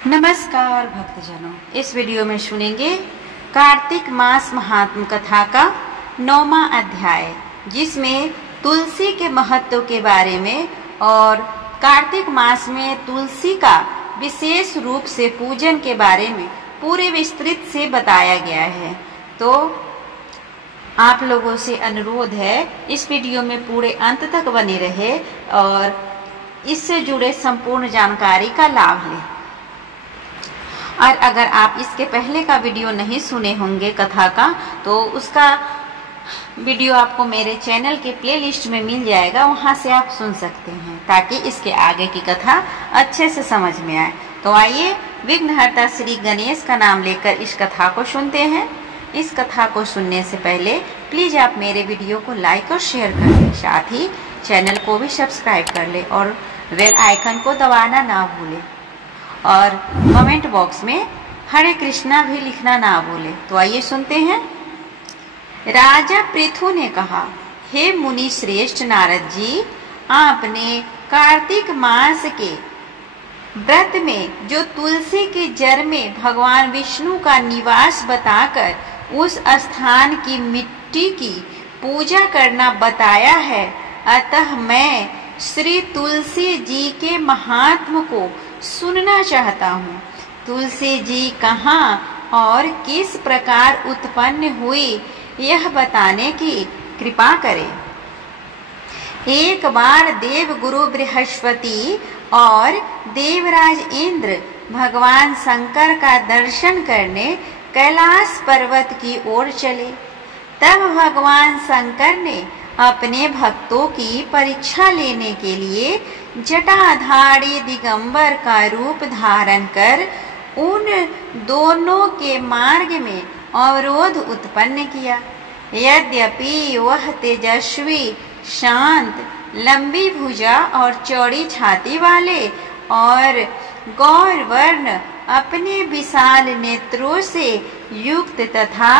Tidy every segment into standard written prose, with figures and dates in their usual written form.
नमस्कार भक्तजनों, इस वीडियो में सुनेंगे कार्तिक मास महात्म कथा का 9वां अध्याय, जिसमें तुलसी के महत्व के बारे में और कार्तिक मास में तुलसी का विशेष रूप से पूजन के बारे में पूरे विस्तृत से बताया गया है। तो आप लोगों से अनुरोध है इस वीडियो में पूरे अंत तक बने रहे और इससे जुड़े संपूर्ण जानकारी का लाभ लें। और अगर आप इसके पहले का वीडियो नहीं सुने होंगे कथा का, तो उसका वीडियो आपको मेरे चैनल के प्लेलिस्ट में मिल जाएगा, वहां से आप सुन सकते हैं ताकि इसके आगे की कथा अच्छे से समझ में आए। तो आइए विघ्नहर्ता श्री गणेश का नाम लेकर इस कथा को सुनते हैं। इस कथा को सुनने से पहले प्लीज आप मेरे वीडियो को लाइक और शेयर कर लें, साथ ही चैनल को भी सब्सक्राइब कर ले और बेल आइकन को दबाना ना भूलें और कमेंट बॉक्स में हरे कृष्णा भी लिखना ना भूले। तो आइए सुनते हैं। राजा पृथु ने कहा, हे मुनि श्रेष्ठ नारद जी, आपने कार्तिक मास के व्रत में जो तुलसी के जड़ में भगवान विष्णु का निवास बताकर उस स्थान की मिट्टी की पूजा करना बताया है, अतः मैं श्री तुलसी जी के महात्म को सुनना चाहता हूँ। तुलसी जी कहाँ और किस प्रकार उत्पन्न हुई, यह बताने की कृपा करें। एक बार देव गुरु बृहस्पति और देवराज इंद्र भगवान शंकर का दर्शन करने कैलाश पर्वत की ओर चले। तब भगवान शंकर ने अपने भक्तों की परीक्षा लेने के लिए जटाधारी दिगंबर का रूप धारण कर उन दोनों के मार्ग में अवरोध उत्पन्न किया। यद्यपि वह तेजस्वी, शांत, लंबी भुजा और चौड़ी छाती वाले और गौर वर्ण, अपने विशाल नेत्रों से युक्त तथा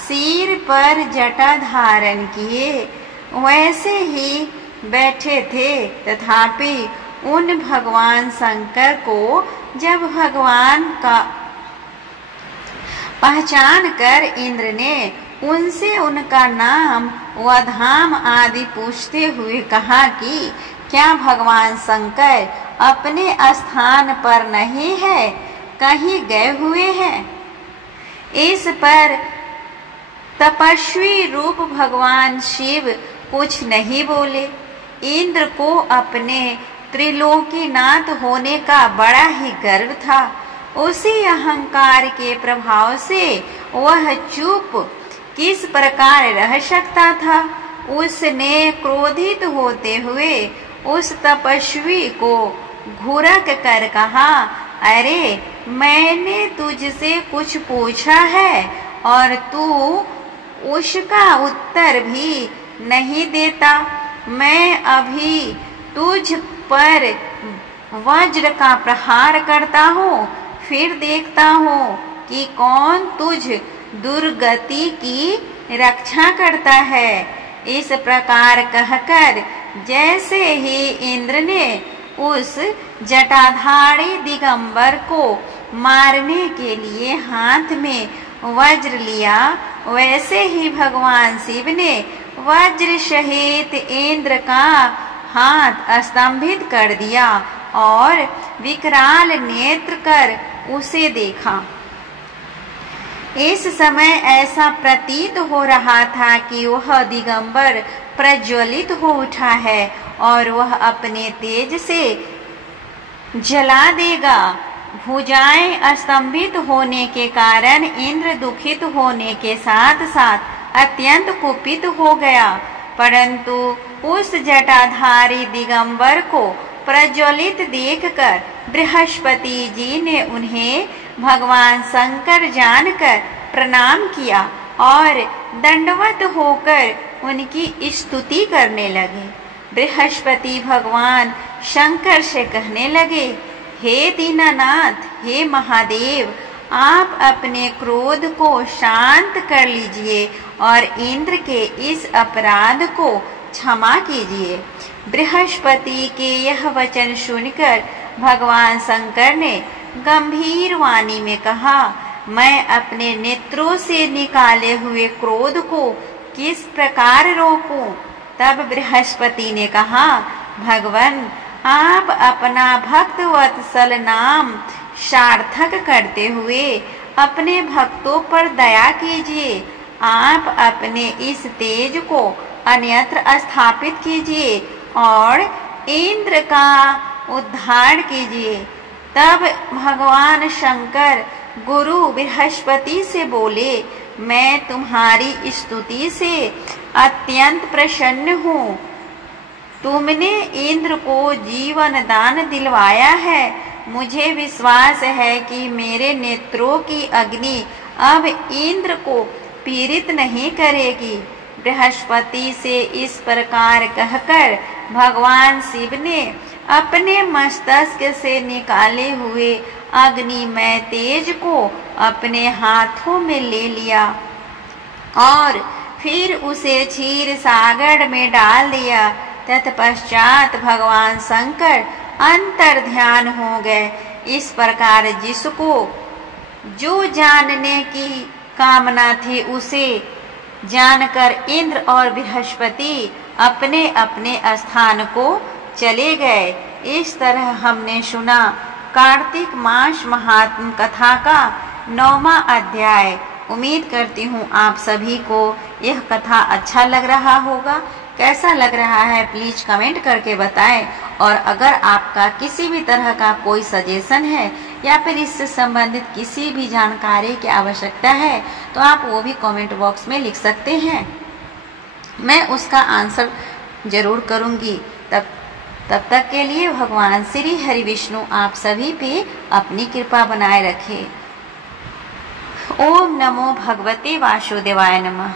सिर पर जटा धारण किए वैसे ही बैठे थे, तथापि उन भगवान शंकर को जब भगवान का पहचान कर इंद्र ने उनसे उनका नाम व धाम आदि पूछते हुए कहा कि क्या भगवान शंकर अपने स्थान पर नहीं है, कहीं गए हुए हैं। इस पर तपस्वी रूप भगवान शिव कुछ नहीं बोले। इंद्र को अपने त्रिलोकीनाथ होने का बड़ा ही गर्व था। उसी अहंकार के प्रभाव से वह चुप किस प्रकार रह सकता था। उसने क्रोधित होते हुए उस तपस्वी को घूरक कर कहा, अरे मैंने तुझसे कुछ पूछा है और तू उसका उत्तर भी नहीं देता। मैं अभी तुझ पर वज्र का प्रहार करता हूँ, फिर देखता हूँ कि कौन तुझ दुर्गति की रक्षा करता है। इस प्रकार कहकर जैसे ही इंद्र ने उस जटाधारी दिगंबर को मारने के लिए हाथ में वज्र लिया, वैसे ही भगवान शिव ने वज्र सहित इंद्र का हाथ स्तंभित कर दिया और विकराल नेत्र कर उसे देखा। इस समय ऐसा प्रतीत हो रहा था कि वह दिगंबर प्रज्वलित हो उठा है और वह अपने तेज से जला देगा। भुजाएं स्तंभित होने के कारण इंद्र दुखित होने के साथ साथ अत्यंत कुपित हो गया, परंतु उस जटाधारी दिगंबर को प्रज्वलित देखकर बृहस्पति जी ने उन्हें भगवान शंकर जानकर प्रणाम किया और दंडवत होकर उनकी स्तुति करने लगे। बृहस्पति भगवान शंकर से कहने लगे, हे दीनानाथ, हे महादेव, आप अपने क्रोध को शांत कर लीजिए और इंद्र के इस अपराध को क्षमा कीजिए। बृहस्पति के यह वचन सुनकर भगवान शंकर ने गंभीर वाणी में कहा, मैं अपने नेत्रों से निकाले हुए क्रोध को किस प्रकार रोकूं? तब बृहस्पति ने कहा, भगवान, आप अपना भक्त वत्सल नाम सार्थक करते हुए अपने भक्तों पर दया कीजिए। आप अपने इस तेज को अन्यत्र स्थापित कीजिए और इंद्र का उद्धार कीजिए। तब भगवान शंकर गुरु बृहस्पति से बोले, मैं तुम्हारी स्तुति से अत्यंत प्रसन्न हूँ। तुमने इंद्र को जीवन दान दिलवाया है। मुझे विश्वास है कि मेरे नेत्रों की अग्नि अब इंद्र को पीड़ित नहीं करेगी। बृहस्पति से इस प्रकार कहकर भगवान शिव ने अपने मस्तक से निकाले हुए अग्निमय तेज को अपने हाथों में ले लिया और फिर उसे क्षीर सागर में डाल दिया। तत्पश्चात भगवान शंकर अंतर ध्यान हो गए। इस प्रकार जिसको जो जानने की कामना थी उसे जानकर इंद्र और बृहस्पति अपने अपने स्थान को चले गए। इस तरह हमने सुना कार्तिक मास महात्म कथा का 9वां अध्याय। उम्मीद करती हूँ आप सभी को यह कथा अच्छा लग रहा होगा। कैसा लग रहा है प्लीज कमेंट करके बताएं। और अगर आपका किसी भी तरह का कोई सजेशन है या फिर इससे संबंधित किसी भी जानकारी की आवश्यकता है तो आप वो भी कमेंट बॉक्स में लिख सकते हैं। मैं उसका आंसर जरूर करूँगी। तब तक के लिए भगवान श्री हरि विष्णु आप सभी पे अपनी कृपा बनाए रखे। ओम नमो भगवते वासुदेवाय नमः।